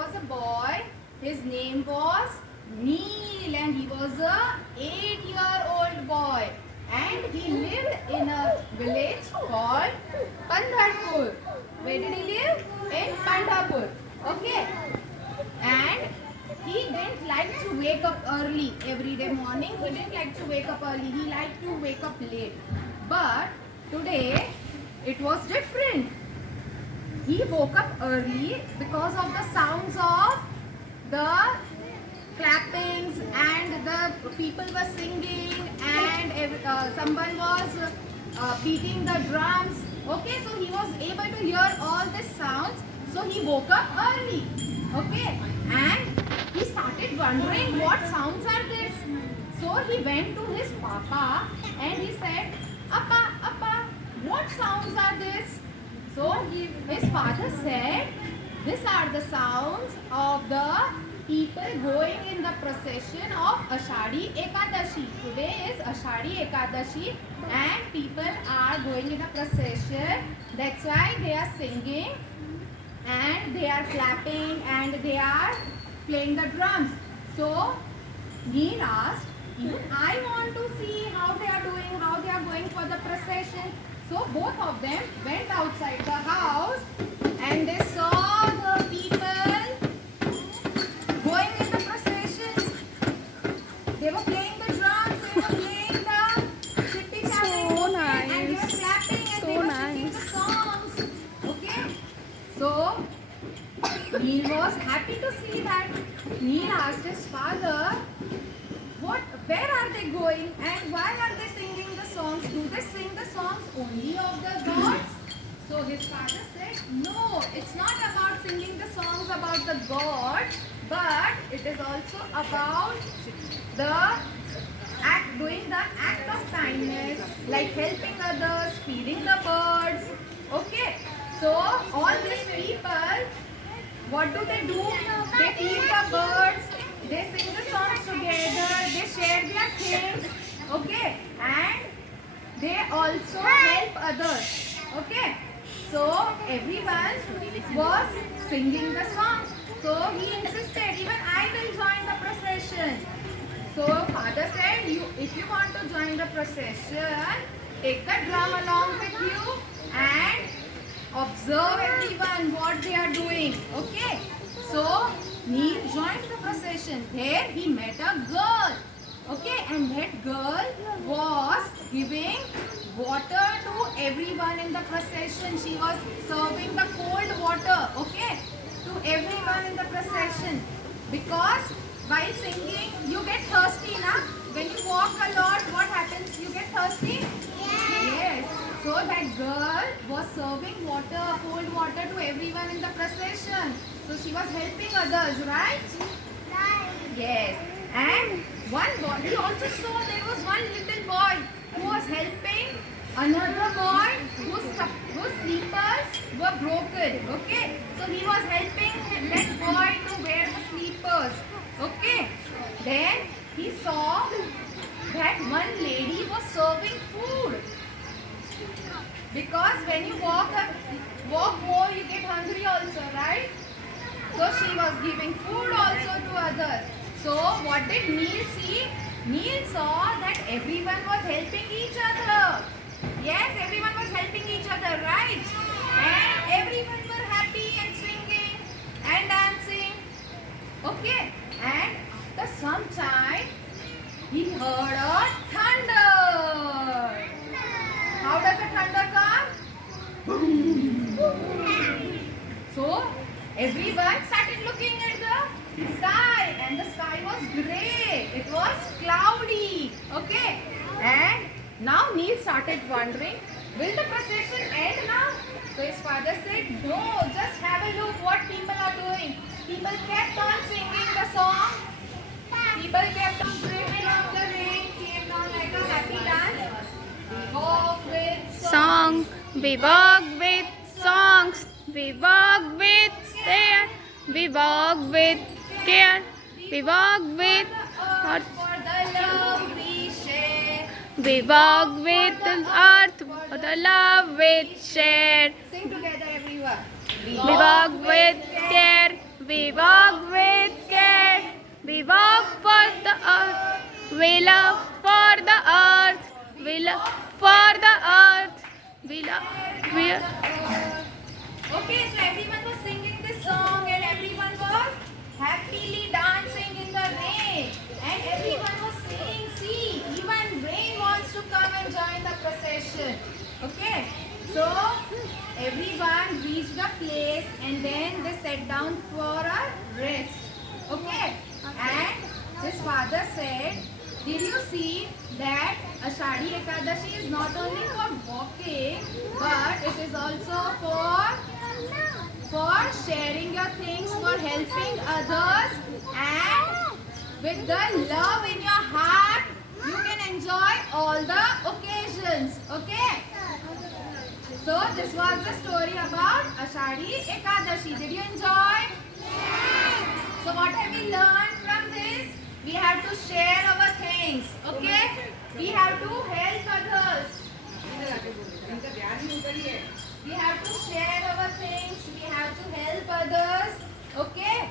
was a boy. His name was Neil, and he was a 8-year-old boy. And he lived in a village called Pandharpur. Where did he live? In Pandharpur. Okay. And he didn't like to wake up early every day morning. He didn't like to wake up early. He liked to wake up late. But today it was different. He woke up early because of the sounds of the clappings, and the people were singing, and someone was beating the drums. Okay, so he was able to hear all these sounds. So he woke up early. Okay, and he started wondering what sounds are this. So he went to his papa and he said, "Appa, Appa, what sounds are this?" So his father said, "These are the sounds of the people going in the procession of Ashadi Ekadashi. Today is Ashadi Ekadashi and people are going in a procession. That's why they are singing and they are clapping and they are playing the drums." So Neil asked, "Even I want to see how they are doing, how they are going for the procession." So both of them went outside the house and they saw the people going in the processions. They were playing the drums, they were playing the chippy tapping, So nice. and they were clapping and So they were nice. singing the songs. Okay. So Neil was happy to see that. Neil asked his father, where are they going and why are they singing the songs? Do they sing the songs only of the gods? So his father said, "No, it's not about singing the songs about the gods, but it is also about doing the act of kindness, like helping others, feeding the birds." Okay, so all these people, what do? They feed the birds, they sing the songs together, they share their things, okay, and they also help others. Okay, so everyone was singing the songs. So he insisted, "Even I will join the procession." So father said, if you want to join the procession, take the drum along with you and observe everyone what they are doing. Okay, so Neil joined the procession. There he met a girl. Okay, and that girl was giving water to everyone in the procession. She was serving the cold water, okay, to everyone in the procession. Because while singing, you get thirsty, na? When you walk a lot, what happens? You get thirsty? Yes. So that girl was serving water, cold water to everyone in the procession. So she was helping others, right? Yes. And one boy, he also saw there was one little boy who was helping another boy whose slippers were broken. Okay. So he was helping that boy to wear the slippers. Okay. Then he saw that one lady was serving food. Because when you walk more, you get hungry also, right? So she was giving food also to others. So what did Neil see? Neil saw that everyone was helping each other. Yes, everyone was helping each other, right? And everyone were happy and singing and dancing. Okay. And after some time, he heard a thunder. How does the thunder come? So everyone started looking at the sky, and the sky was grey. It was cloudy. Okay. And now Neil started wondering, will the procession end now? So his father said, "No, just have a look what people are doing." People kept on singing the song. People kept on dripping off the rain, came down like a happy dance. We walk with Song, we walk with songs, we walk with stare, we walk with care, we walk with heart, for the love we share. we walk with the earth for the love we share. Sing together, everyone. We walk with care, We walk with care. We walk for the earth. We love for the earth. We love for the earth. We love. We. Okay, so everyone was singing this song and everyone was happily dancing in the rain. And everyone was saying, see, even rain wants to come and join the procession. Okay, so everyone reached a place and then they sat down for a rest. Okay, and his father said, did you see that Ashadi Ekadashi is not only for walking, but it is also for sharing your things, for helping others, and with the love in your heart, you can enjoy all the occasions. Okay? So this was the story about Ashadi Ekadashi. Did you enjoy? So what have we learned from this? We have to share our things. Okay? We have to help others. We have to share our things. We have to help others. Okay?